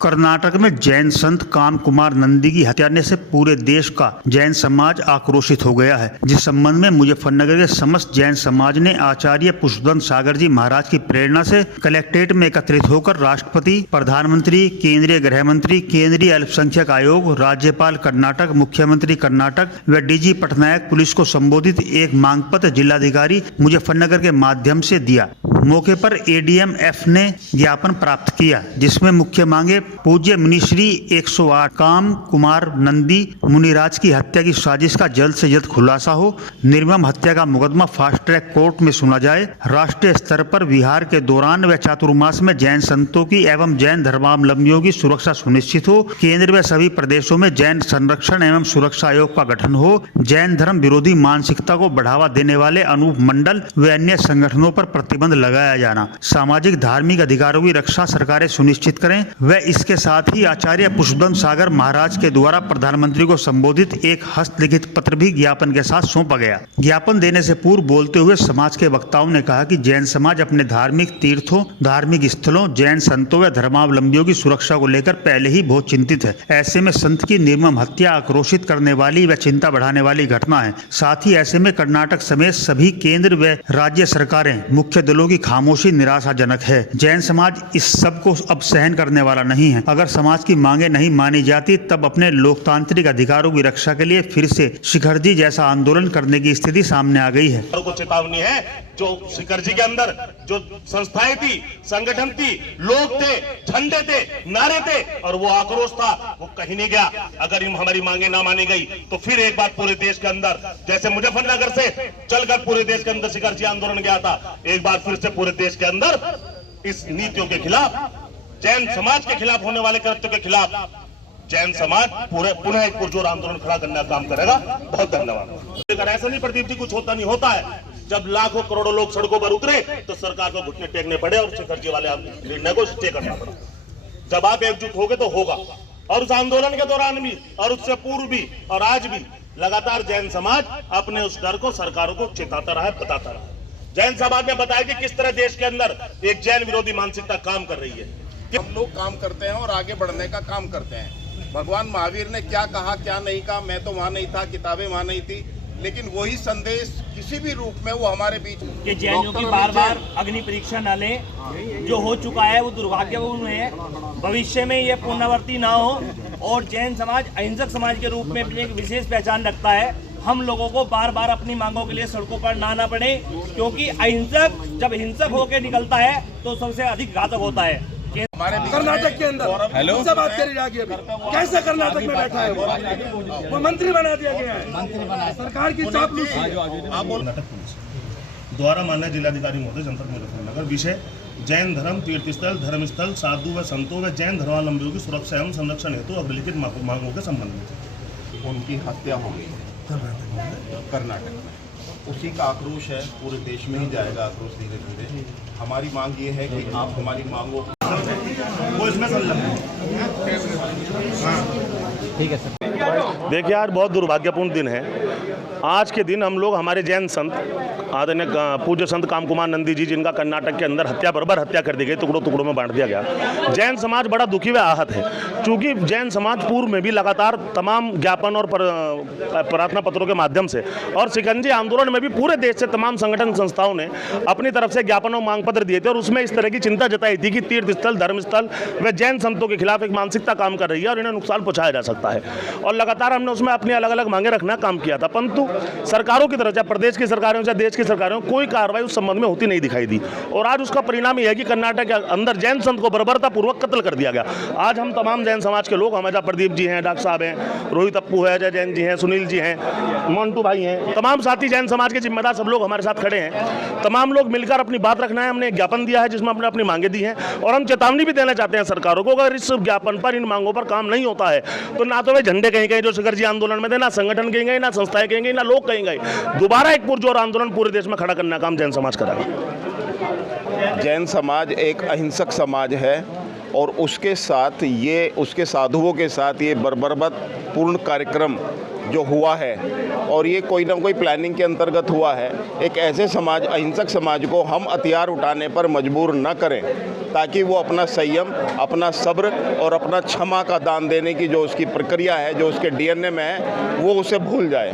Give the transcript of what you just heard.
कर्नाटक में जैन संत काम कुमार नंदी की हत्या से पूरे देश का जैन समाज आक्रोशित हो गया है। जिस संबंध में मुजफ्फरनगर के समस्त जैन समाज ने आचार्य पुष्पदन सागर जी महाराज की प्रेरणा से कलेक्ट्रेट में एकत्रित होकर राष्ट्रपति, प्रधानमंत्री, केंद्रीय गृह मंत्री, केंद्रीय अल्पसंख्यक आयोग, राज्यपाल कर्नाटक, मुख्यमंत्री कर्नाटक व डीजी पटनायक पुलिस को संबोधित एक मांग पत्र जिलाधिकारी मुजफ्फरनगर के माध्यम से दिया। मौके पर एडीएम-एफ ने ज्ञापन प्राप्त किया, जिसमें मुख्य मांगे पूज्य मुनिश्री 108 काम कुमार नंदी मुनिराज की हत्या की साजिश का जल्द से जल्द खुलासा हो, निर्मम हत्या का मुकदमा फास्ट ट्रैक कोर्ट में सुना जाए, राष्ट्रीय स्तर पर विहार के दौरान व चातुर्मास में जैन संतों की एवं जैन धर्मावलंबियों की सुरक्षा सुनिश्चित हो, केंद्र व सभी प्रदेशों में जैन संरक्षण एवं सुरक्षा आयोग का गठन हो, जैन धर्म विरोधी मानसिकता को बढ़ावा देने वाले अनूप मंडल व अन्य संगठनों पर प्रतिबंध लगाया जाना, सामाजिक धार्मिक अधिकारों की रक्षा सरकारें सुनिश्चित करें व इसके साथ ही आचार्य पुष्पदन सागर महाराज के द्वारा प्रधानमंत्री को संबोधित एक हस्तलिखित पत्र भी ज्ञापन के साथ सौंपा गया। ज्ञापन देने से पूर्व बोलते हुए समाज के वक्ताओं ने कहा कि जैन समाज अपने धार्मिक तीर्थों, धार्मिक स्थलों, जैन संतों व धर्मावलंबियों की सुरक्षा को लेकर पहले ही बहुत चिंतित है। ऐसे में संत की निर्मम हत्या आक्रोशित करने वाली व चिंता बढ़ाने वाली घटना है। साथ ही ऐसे में कर्नाटक समेत सभी केंद्र व राज्य सरकारें, मुख्य दलों की खामोशी निराशाजनक है। जैन समाज इस सब को अब सहन करने वाला नहीं है। अगर समाज की मांगे नहीं मानी जाती तब अपने लोकतांत्रिक अधिकारों की रक्षा के लिए फिर से शिखर जी जैसा आंदोलन करने की स्थिति सामने आ गई है। को चेतावनी है, जो शिखर जी के अंदर जो संस्थाएं थी, संगठन थी, लोग थे, झंडे थे, नारे थे और वो आक्रोश था, वो कहीं नहीं गया। अगर हमारी मांगे ना मानी गई तो फिर एक बार पूरे देश के अंदर, जैसे मुजफ्फरनगर से चलकर पूरे देश के अंदर शिखर जी आंदोलन गया था, एक बार फिर से पूरे देश के अंदर इस नीतियों के खिलाफ, जैन समाज के खिलाफ होने वाले कृत्यों के खिलाफ जैन समाज पूरे पुनः एक पुरजोर आंदोलन खड़ा करने का काम करेगा। बहुत धन्यवाद। ऐसा नहीं प्रदीप जी, कुछ होता नहीं होता है। जब लाखों करोड़ों लोग सड़कों पर उतरे तो सरकार को घुटने टेकने पड़े और शिखर जी वाले निर्णय को स्टे करना पड़ा। जब आप एकजुट होगे तो होगा। और उस आंदोलन के दौरान भी और उससे पूर्व भी और आज भी लगातार जैन समाज अपने उस डर को सरकारों को चेताता रहा है, बताता रहा है। जैन समाज ने बताया कि किस तरह देश के अंदर एक जैन विरोधी मानसिकता काम कर रही है। हम लोग काम करते हैं और आगे बढ़ने का काम करते हैं। भगवान महावीर ने क्या कहा क्या नहीं कहा, मैं तो वहाँ नहीं था, किताबें वहाँ नहीं थी, लेकिन वही संदेश किसी भी रूप में वो हमारे बीच कि जैनियों की बार बार अग्नि परीक्षा न लें, जो हो चुका है वो दुर्भाग्यपूर्ण है, भविष्य में ये पुनरावृत्ति ना हो। और जैन समाज अहिंसक समाज के रूप में अपनी एक विशेष पहचान रखता है। हम लोगों को बार बार अपनी मांगों के लिए सड़कों पर ना आना पड़े, क्योंकि अहिंसक जब हिंसक होकर निकलता है तो सबसे अधिक घातक होता है। कर्नाटक के अंदर उनसे बात करी जाएगी। अभी कैसे कर्नाटक में बैठा है वो मंत्री बना दिया गया है, सरकार की चापलूसी द्वारा माननीय जिलाधिकारी महोदय जनपद मुजफ्फरनगर विषय जैन धर्म तीर्थस्थल, धर्मस्थल, साधु व संतों व जैन धर्मावलंबियों की सुरक्षा एवं संरक्षण हेतु अग्रलिखित मांगों के संबंध में उनकी हत्या हो गई कर्नाटक में। उसी का आक्रोश है, पूरे देश में ही जाएगा आक्रोश धीरे धीरे। हमारी मांग ये है कि आप हमारी मांगों वो इसमें ठीक है सर। देखिए, आज बहुत दुर्भाग्यपूर्ण दिन है। आज के दिन हम लोग हमारे जैन संत आदरणीय पूज्य संत काम कुमार नंदी जी, जिनका कर्नाटक के अंदर बर्बर हत्या कर दी गई, टुकड़ों टुकड़ों में बांट दिया गया। जैन समाज बड़ा दुखी व आहत है, क्योंकि जैन समाज पूर्व में भी लगातार तमाम ज्ञापन और प्रार्थना पत्रों के माध्यम से और शिकंजी आंदोलन में भी पूरे देश से तमाम संगठन संस्थाओं ने अपनी तरफ से ज्ञापन और मांग पत्र दिए थे और उसमें इस तरह की चिंता जताई थी कि तीर्थस्थल, धर्मस्थल व जैन संतों के खिलाफ एक मानसिकता काम कर रही है और इन्हें नुकसान पहुंचाया जा सकता है। और लगातार हमने उसमें अपनी अलग अलग मांगे रखना काम किया था, परंतु सरकारों की तरफ, चाहे प्रदेश की सरकारों चाहे देश की सरकारों, कोई कार्रवाई उस संबंध में होती नहीं दिखाई दी। और आज उसका परिणाम यह है कि कर्नाटक के अंदर जैन संत को बर्बरतापूर्वक कत्ल कर दिया गया। आज हम तमाम जैन समाज के लोग, हमारे प्रदीप जी हैं, डॉक्टर साहब हैं, रोहित अप्पू है, अजय जैन जी हैं, सुनील जी हैं, मोन्टू भाई हैं, तमाम साथी जैन समाज के जिम्मेदार सब लोग हमारे साथ खड़े हैं। तमाम लोग मिलकर अपनी बात रखना है। हमने एक ज्ञापन दिया है जिसमें हमने अपनी मांगे दी हैं और हम चेतावनी भी देना चाहते हैं सरकारों को, अगर इस ज्ञापन पर, इन मांगों पर काम नहीं होता है तो ना तो वे झंडे कहीं गए जो शिखर जी आंदोलन में थे, ना संगठन कहीं गए, ना संस्थाएं कहीं गई, ना लोग कहीं गए। दोबारा एक पुरजोर आंदोलन पूरे देश में खड़ा करने का काम जैन समाज करेगा। जैन समाज एक अहिंसक समाज है और उसके साथ ये उसके साधुओं के साथ ये बर्बरत पूर्ण कार्यक्रम जो हुआ है, और ये कोई ना कोई प्लानिंग के अंतर्गत हुआ है। एक ऐसे समाज, अहिंसक समाज को हम हथियार उठाने पर मजबूर न करें, ताकि वो अपना संयम, अपना सब्र और अपना क्षमा का दान देने की जो उसकी प्रक्रिया है, जो उसके DNA में है, वो उसे भूल जाए।